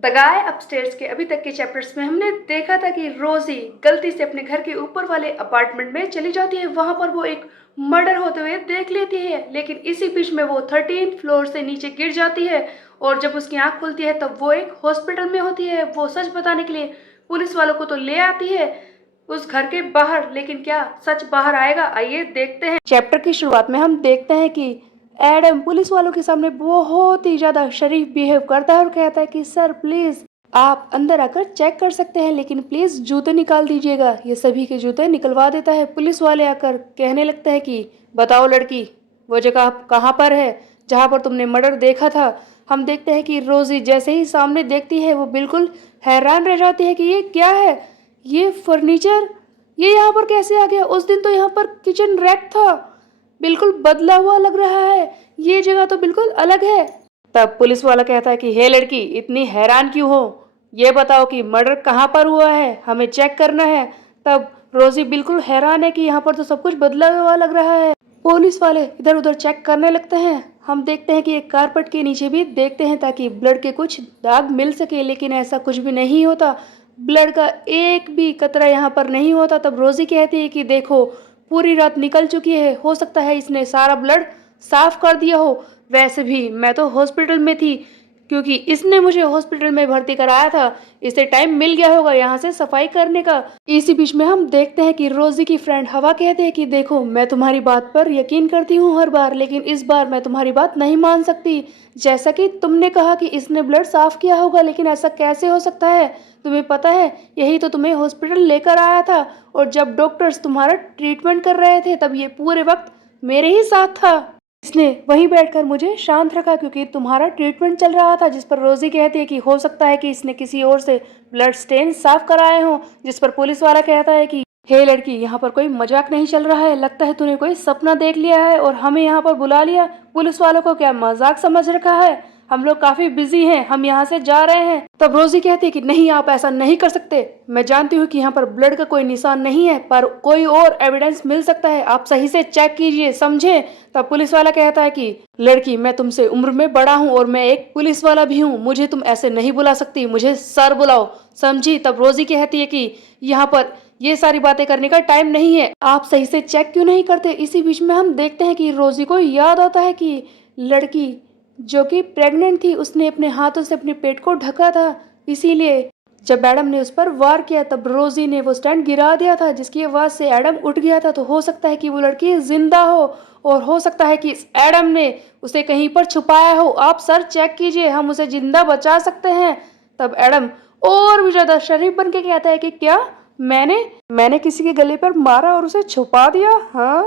The guy upstairs के अभी तक के चैप्टर्स में हमने देखा था कि रोजी गलती से अपने घर के ऊपर वाले अपार्टमेंट में चली जाती है। वहां पर वो एक मर्डर होते हुए देख लेती है, लेकिन इसी बीच में वो 13th फ्लोर से नीचे गिर जाती है। और जब उसकी आंख खुलती है तब वो एक हॉस्पिटल में होती है। वो सच बताने के लिए पुलिस वालों को तो ले आती है उस घर के बाहर, लेकिन क्या सच बाहर आएगा, आइए देखते हैं। चैप्टर की शुरुआत में हम देखते हैं कि एडम पुलिस वालों के सामने बहुत ही ज्यादा शरीफ बिहेव करता है और कहता है कि सर प्लीज आप अंदर आकर चेक कर सकते हैं, लेकिन प्लीज जूते निकाल दीजिएगा। ये सभी के जूते निकलवा देता है। पुलिस वाले आकर कहने लगता है कि बताओ लड़की, वो जगह कहाँ पर है जहाँ पर तुमने मर्डर देखा था। हम देखते हैं कि रोजी जैसे ही सामने देखती है वो बिल्कुल हैरान रह जाती है कि ये क्या है, ये फर्नीचर ये यहाँ पर कैसे आ गया। उस दिन तो यहाँ पर किचन रैक था, बिल्कुल बदला हुआ लग रहा है, ये जगह तो बिल्कुल अलग है। तब पुलिस वाला कहता है कि हे लड़की, इतनी हैरान क्यों हो, ये बताओ कि मर्डर कहाँ पर हुआ है, हमें चेक करना है। तब रोजी बिल्कुल हैरान है कि यहाँ पर तो सब कुछ बदला हुआ लग रहा है। पुलिस वाले इधर उधर चेक करने लगते हैं। हम देखते हैं कि एक कारपेट के नीचे भी देखते हैं ताकि ब्लड के कुछ दाग मिल सके, लेकिन ऐसा कुछ भी नहीं होता। ब्लड का एक भी कतरा यहाँ पर नहीं होता। तब रोजी कहती है कि देखो, पूरी रात निकल चुकी है, हो सकता है इसने सारा ब्लड साफ कर दिया हो। वैसे भी मैं तो हॉस्पिटल में थी, क्योंकि इसने मुझे हॉस्पिटल में भर्ती कराया था, इसे टाइम मिल गया होगा यहाँ से सफाई करने का। इसी बीच में हम देखते हैं कि रोजी की फ्रेंड हवा कहती है कि देखो, मैं तुम्हारी बात पर यकीन करती हूँ हर बार, लेकिन इस बार मैं तुम्हारी बात नहीं मान सकती। जैसा कि तुमने कहा कि इसने ब्लड साफ किया होगा, लेकिन ऐसा कैसे हो सकता है। तुम्हें पता है, यही तो तुम्हें हॉस्पिटल लेकर आया था, और जब डॉक्टर्स तुम्हारा ट्रीटमेंट कर रहे थे तब ये पूरे वक्त मेरे ही साथ था। इसने वहीं बैठकर मुझे शांत रखा क्योंकि तुम्हारा ट्रीटमेंट चल रहा था। जिस पर रोजी कहती है कि हो सकता है कि इसने किसी और से ब्लड स्टेन साफ कराए हों। जिस पर पुलिस वाला कहता है कि हे लड़की, यहाँ पर कोई मजाक नहीं चल रहा है, लगता है तूने कोई सपना देख लिया है और हमें यहाँ पर बुला लिया। पुलिस वालों को क्या मजाक समझ रखा है, हम लोग काफी बिजी हैं, हम यहाँ से जा रहे हैं। तब रोजी कहती है कि नहीं, आप ऐसा नहीं कर सकते। मैं जानती हूँ कि यहाँ पर ब्लड का कोई निशान नहीं है, पर कोई और एविडेंस मिल सकता है, आप सही से चेक कीजिए, समझे। तब पुलिस वाला कहता है कि लड़की, मैं तुमसे उम्र में बड़ा हूँ और मैं एक पुलिस वाला भी हूँ, मुझे तुम ऐसे नहीं बुला सकती, मुझे सर बुलाओ, समझी। तब रोजी कहती है कि यहाँ पर ये सारी बातें करने का टाइम नहीं है, आप सही से चेक क्यों नहीं करते। इसी बीच में हम देखते हैं कि रोजी को याद आता है कि लड़की जो कि प्रेग्नेंट थी, उसने अपने हाथों से अपने पेट को ढका था, इसीलिए जब एडम ने उस पर वार किया तब रोजी ने वो स्टैंड गिरा दिया था, जिसकी आवाज से एडम उठ गया था। तो हो सकता है कि वो लड़की जिंदा हो, और हो सकता है कि इस एडम ने उसे कहीं पर छुपाया हो। आप सर चेक कीजिए, हम उसे जिंदा बचा सकते हैं। तब एडम और भी ज्यादा शरीफ बन के कहता है कि क्या मैंने किसी के गले पर मारा और उसे छुपा दिया, हाँ।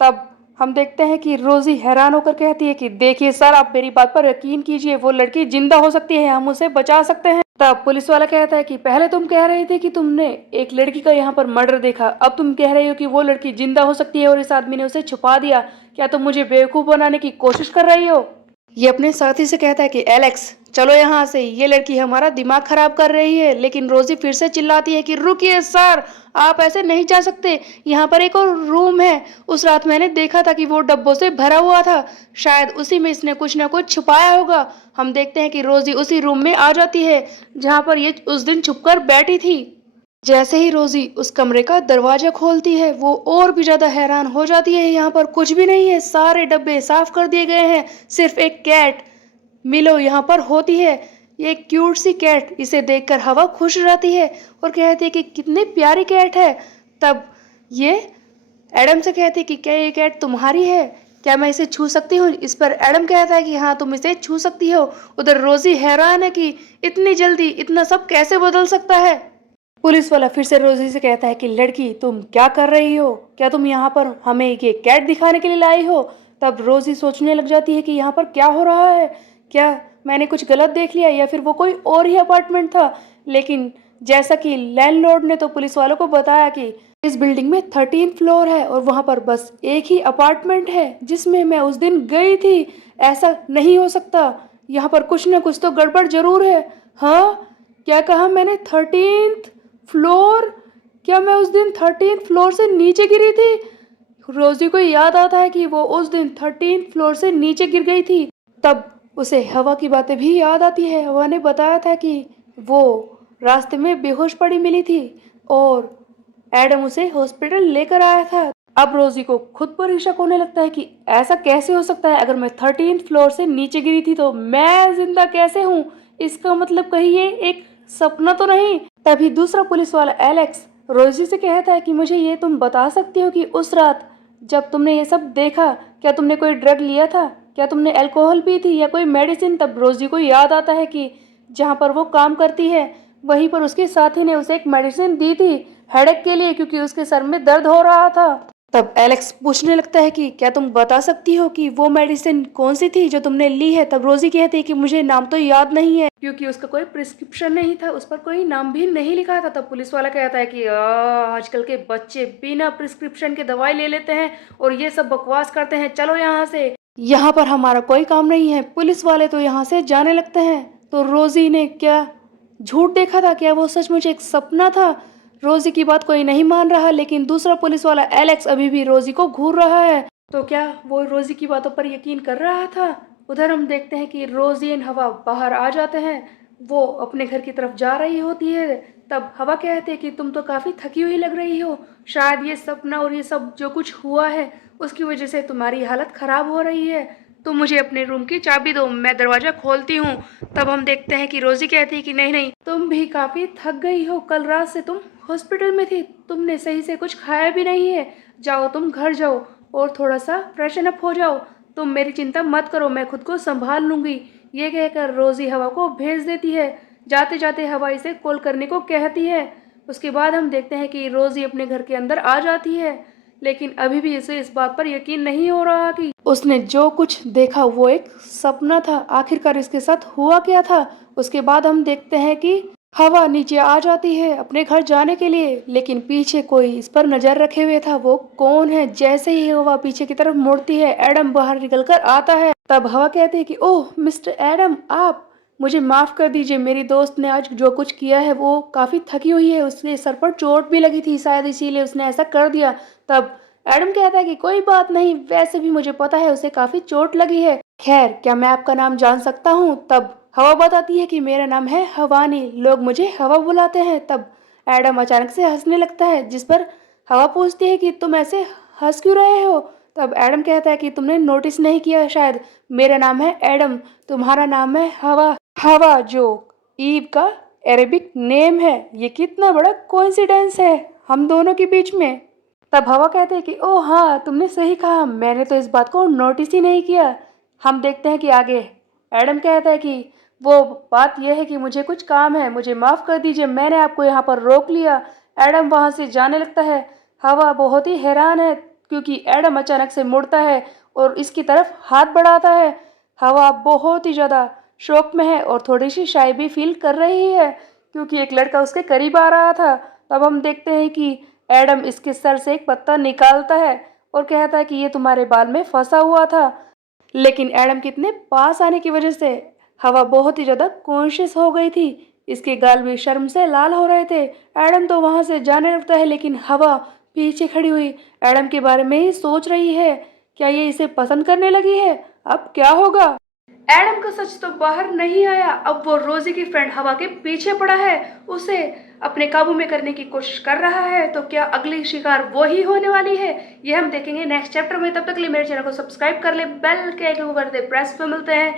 तब हम देखते हैं कि रोजी हैरान होकर कहती है कि देखिए सर, आप मेरी बात पर यकीन कीजिए, वो लड़की जिंदा हो सकती है, हम उसे बचा सकते हैं। तब पुलिस वाला कहता है कि पहले तुम कह रहे थे कि तुमने एक लड़की का यहाँ पर मर्डर देखा, अब तुम कह रहे हो कि वो लड़की जिंदा हो सकती है और इस आदमी ने उसे छुपा दिया। क्या तुम मुझे बेवकूफ बनाने की कोशिश कर रही हो। ये अपने साथी से कहता है कि एलेक्स, चलो यहाँ से, ये लड़की हमारा दिमाग खराब कर रही है। लेकिन रोजी फिर से चिल्लाती है कि रुकिए सर, आप ऐसे नहीं जा सकते, यहाँ पर एक और रूम है, उस रात मैंने देखा था कि वो डब्बों से भरा हुआ था, शायद उसी में इसने कुछ ना कुछ छुपाया होगा। हम देखते हैं कि रोजी उसी रूम में आ जाती है जहाँ पर ये उस दिन छुपकर बैठी थी। जैसे ही रोजी उस कमरे का दरवाजा खोलती है वो और भी ज्यादा हैरान हो जाती है। यहाँ पर कुछ भी नहीं है, सारे डब्बे साफ कर दिए गए हैं, सिर्फ एक कैट मिलो यहाँ पर होती है। ये क्यूट सी कैट, इसे देखकर हवा खुश रहती है और कहती है कि कितनी प्यारी कैट है। तब ये एडम से कहती है कि क्या ये कैट तुम्हारी है, क्या मैं इसे छू सकती हूँ। इस पर एडम कहता है कि हाँ, तुम इसे छू सकती हो। उधर रोजी हैरान है कि इतनी जल्दी इतना सब कैसे बदल सकता है। पुलिस वाला फिर से रोजी से कहता है कि लड़की, तुम क्या कर रही हो, क्या तुम यहाँ पर हमें ये कैट दिखाने के लिए लाई हो। तब रोजी सोचने लग जाती है कि यहाँ पर क्या हो रहा है, क्या मैंने कुछ गलत देख लिया या फिर वो कोई और ही अपार्टमेंट था। लेकिन जैसा कि लैंडलॉर्ड ने तो पुलिस वालों को बताया कि इस बिल्डिंग में 13 फ्लोर है और वहां पर बस एक ही अपार्टमेंट है जिसमें मैं उस दिन गई थी, ऐसा नहीं हो सकता, यहाँ पर कुछ ना कुछ तो गड़बड़ जरूर है। हाँ, क्या कहा मैंने, 13th फ्लोर, क्या मैं उस दिन 13th फ्लोर से नीचे गिरी थी। रोजी को याद आता है कि वो उस दिन 13th फ्लोर से नीचे गिर गई थी। तब उसे हवा की बातें भी याद आती है। हवा ने बताया था कि वो रास्ते में बेहोश पड़ी मिली थी और एडम उसे हॉस्पिटल लेकर आया था। अब रोजी को खुद पर ही शक होने लगता है कि ऐसा कैसे हो सकता है, अगर मैं 13th फ्लोर से नीचे गिरी थी तो मैं जिंदा कैसे हूँ। इसका मतलब कहीं ये एक सपना तो नहीं। तभी दूसरा पुलिस वाला एलेक्स रोजी से कहता है कि मुझे ये तुम बता सकती हो कि उस रात जब तुमने ये सब देखा, क्या तुमने कोई ड्रग लिया था, क्या तुमने अल्कोहल पी थी या कोई मेडिसिन। तब रोजी को याद आता है कि जहाँ पर वो काम करती है वहीं पर उसके साथी ने उसे एक मेडिसिन दी थी हेडेक के लिए, क्योंकि उसके सर में दर्द हो रहा था। तब एलेक्स पूछने लगता है कि क्या तुम बता सकती हो कि वो मेडिसिन कौन सी थी जो तुमने ली है। तब रोजी कहती है कि मुझे नाम तो याद नहीं है, क्योंकि उसका कोई प्रिस्क्रिप्शन नहीं था, उस पर कोई नाम भी नहीं लिखा था। तब पुलिस वाला कहता है कि आजकल के बच्चे बिना प्रिस्क्रिप्शन के दवाई ले लेते हैं और ये सब बकवास करते हैं, चलो यहाँ से, यहाँ पर हमारा कोई काम नहीं है। पुलिस वाले तो यहाँ से जाने लगते हैं। तो रोजी ने क्या झूठ देखा था, क्या वो सचमुच एक सपना था। रोजी की बात कोई नहीं मान रहा, लेकिन दूसरा पुलिस वाला एलेक्स अभी भी रोजी को घूर रहा है। तो क्या वो रोजी की बातों पर यकीन कर रहा था। उधर हम देखते हैं कि रोजी एंड हवा बाहर आ जाते हैं। वो अपने घर की तरफ जा रही होती है। तब हवा कहते हैं कि तुम तो काफ़ी थकी हुई लग रही हो, शायद ये सपना और ये सब जो कुछ हुआ है उसकी वजह से तुम्हारी हालत ख़राब हो रही है। तुम मुझे अपने रूम की चाबी दो, मैं दरवाज़ा खोलती हूँ। तब हम देखते हैं कि रोजी कहती है कि नहीं नहीं, तुम भी काफ़ी थक गई हो, कल रात से तुम हॉस्पिटल में थी, तुमने सही से कुछ खाया भी नहीं है, जाओ तुम घर जाओ और थोड़ा सा फ्रेशन अप हो जाओ। तुम मेरी चिंता मत करो, मैं खुद को संभाल लूँगी। ये कहकर रोजी हवा को भेज देती है। जाते जाते हवा इसे कॉल करने को कहती है। उसके बाद हम देखते हैं कि रोजी अपने घर के अंदर आ जाती है, लेकिन अभी भी इसे इस बात पर यकीन नहीं हो रहा कि उसने जो कुछ देखा वो एक सपना था। आखिरकार इसके साथ हुआ क्या था। उसके बाद हम देखते हैं कि हवा नीचे आ जाती है अपने घर जाने के लिए, लेकिन पीछे कोई इस पर नजर रखे हुए था। वो कौन है। जैसे ही हवा पीछे की तरफ मुड़ती है एडम बाहर निकल कर आता है। तब हवा कहती है कि ओह मिस्टर एडम, आप मुझे माफ कर दीजिए, मेरी दोस्त ने आज जो कुछ किया है वो काफी थकी हुई है, उसके सर पर चोट भी लगी थी, शायद इसीलिए उसने ऐसा कर दिया। तब एडम कहता है कि कोई बात नहीं, वैसे भी मुझे पता है उसे काफी चोट लगी है। खैर, क्या मैं आपका नाम जान सकता हूँ। तब हवा बताती है कि मेरा नाम है हवानी, लोग मुझे हवा बुलाते हैं। तब एडम अचानक से हंसने लगता है, जिस पर हवा पूछती है कि तुम ऐसे हंस क्यों रहे हो। तब एडम कहता है कि तुमने नोटिस नहीं किया शायद, मेरा नाम है एडम, तुम्हारा नाम है हवा। हवा जो ईव का अरेबिक नेम है। ये कितना बड़ा कोइंसिडेंस है हम दोनों के बीच में। तब हवा कहते हैं कि ओह हाँ, तुमने सही कहा, मैंने तो इस बात को नोटिस ही नहीं किया। हम देखते हैं कि आगे एडम कहता है कि वो बात यह है कि मुझे कुछ काम है, मुझे माफ़ कर दीजिए, मैंने आपको यहाँ पर रोक लिया। एडम वहाँ से जाने लगता है। हवा बहुत ही हैरान है, क्योंकि एडम अचानक से मुड़ता है और इसकी तरफ हाथ बढ़ाता है। हवा बहुत ही ज़्यादा शौक में है और थोड़ी सी शाय भी फील कर रही है, क्योंकि एक लड़का उसके करीब आ रहा था। तब हम देखते हैं कि एडम इसके सर से एक पत्ता निकालता है और कहता है कि ये तुम्हारे बाल में फंसा हुआ था। लेकिन एडम के इतने पास आने की वजह से हवा बहुत ही ज़्यादा कॉन्शियस हो गई थी। इसके गाल भी शर्म से लाल हो रहे थे। एडम तो वहाँ से जाने लगता है, लेकिन हवा पीछे खड़ी हुई एडम के बारे में ही सोच रही है। क्या ये इसे पसंद करने लगी है। अब क्या होगा। एडम का सच तो बाहर नहीं आया। अब वो रोजी की फ्रेंड हवा के पीछे पड़ा है, उसे अपने काबू में करने की कोशिश कर रहा है। तो क्या अगली शिकार वो ही होने वाली है, ये हम देखेंगे नेक्स्ट चैप्टर में। तब तक के लिए मेरे चैनल को सब्सक्राइब कर ले, बेल के आइकन को कर दे प्रेस पे। मिलते हैं